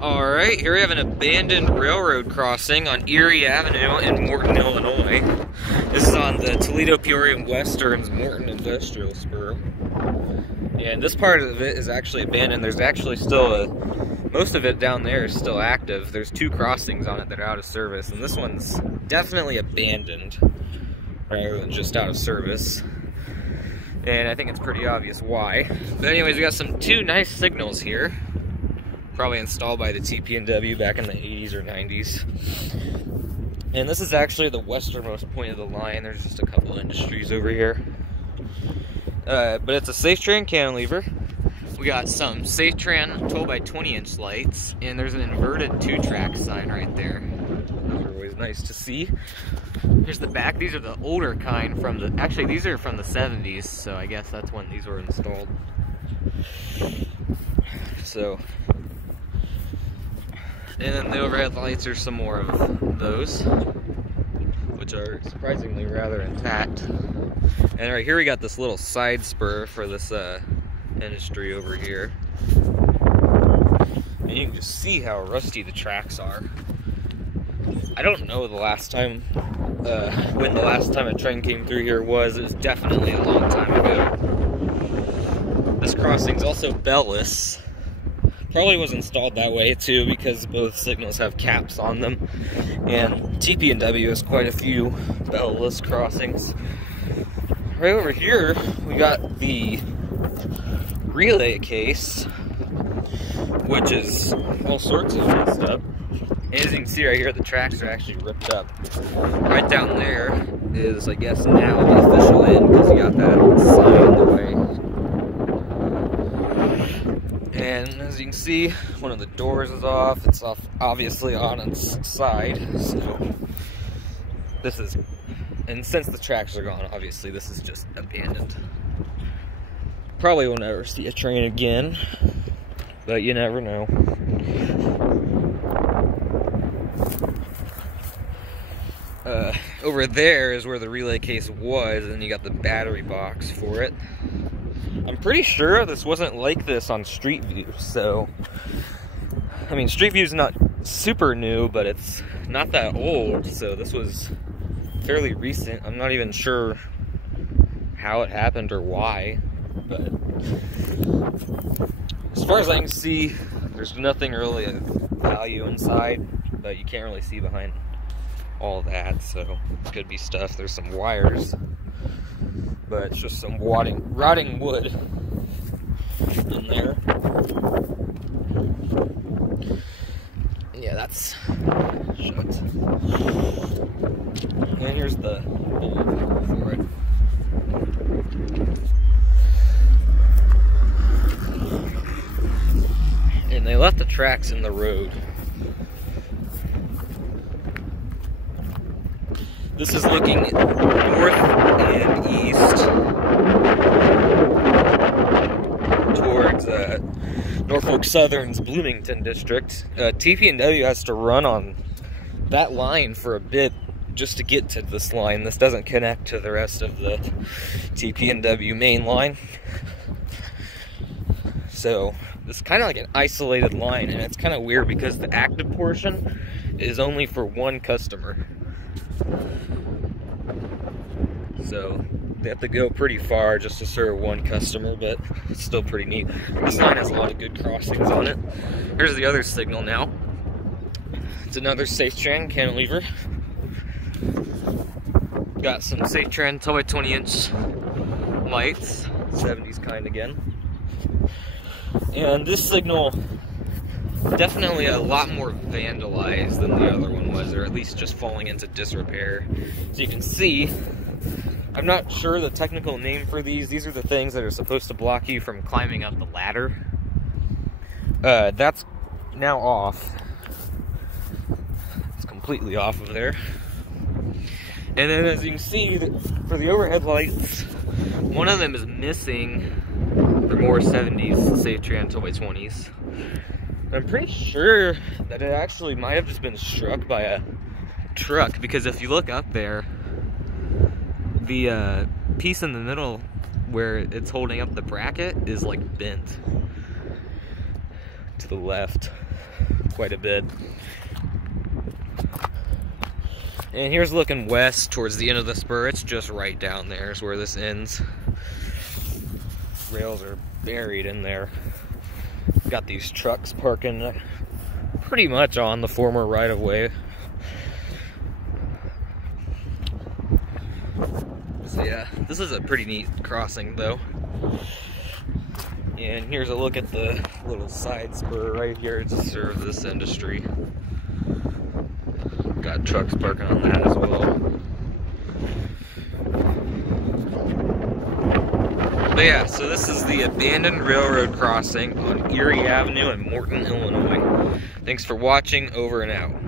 Alright, here we have an abandoned railroad crossing on Erie Avenue in Morton, Illinois. This is on the Toledo-Peoria Western's Morton Industrial Spur. And this part of it is actually abandoned. There's actually still most of it down there is still active. There's 2 crossings on it that are out of service, and this one's definitely abandoned rather than just out of service. And I think it's pretty obvious why. But anyways, we got 2 nice signals here. Probably installed by the TP&W back in the 80s or 90s. And this is actually the westernmost point of the line. There's just a couple industries over here. But it's a Safe-Tran cantilever. We got some Safe-Tran 12 by 20 inch lights, and there's an inverted 2-track sign right there. Those are always nice to see. Here's the back. These are the older kind from the, actually these are from the 70s, so I guess that's when these were installed. So, and then the overhead lights are some more of those, which are surprisingly rather intact. And right here we got this little side spur for this industry over here. And you can just see how rusty the tracks are. I don't know the last time, when the last time a train came through here was. It was definitely a long time ago. This crossing's also bellless. Probably was installed that way too because both signals have caps on them, and TP&W has quite a few bellless crossings. Right over here we got the relay case, which is all sorts of messed up. And as you can see right here, the tracks are actually ripped up. Right down there is, I guess, now the official end because you got that sign in the way. And as you can see, one of the doors is off. It's off, obviously, on its side. So this is, and since the tracks are gone, obviously this is just abandoned. Probably will never see a train again, but you never know. Over there is where the relay case was, and you got the battery box for it. I'm pretty sure this wasn't like this on Street View, so, I mean, Street View's not super new, but it's not that old, so this was fairly recent. I'm not even sure how it happened or why, but as far as I can see, there's nothing really of value inside, but you can't really see behind all that, so it could be stuff. There's some wires, but it's just some rotting wood in there. Yeah, that's shut. And here's the bulb for it. And they left the tracks in the road. This is looking north and east towards Norfolk Southern's Bloomington district. TP&W has to run on that line for a bit just to get to this line. This doesn't connect to the rest of the TP&W main line. So this is kind of like an isolated line, and it's kind of weird because the active portion is only for one customer. So they have to go pretty far just to serve one customer, but it's still pretty neat. This line has a lot of good crossings on it. Here's the other signal now. It's another Safe-Tran cantilever. Got some Safe-Tran 12 by 20 inch lights, 70s kind again. And this signal, definitely a lot more vandalized than the other one was, or at least just falling into disrepair. So you can see, I'm not sure the technical name for these. These are the things that are supposed to block you from climbing up the ladder. That's now off. It's completely off of there. And then as you can see, for the overhead lights, one of them is missing. The more 70s Safe-Tran 12 by 20s. I'm pretty sure that it actually might have just been struck by a truck, because if you look up there, the piece in the middle where it's holding up the bracket is like bent. to the left quite a bit. And here's looking west towards the end of the spur. It's just right down there is where this ends. Rails are buried in there. Got these trucks parking pretty much on the former right-of-way. So yeah, this is a pretty neat crossing though. And here's a look at the little side spur right here to serve this industry. Got trucks parking on that as well. But yeah, so this is the abandoned railroad crossing on Erie Avenue in Morton, Illinois. Thanks for watching. Over and out.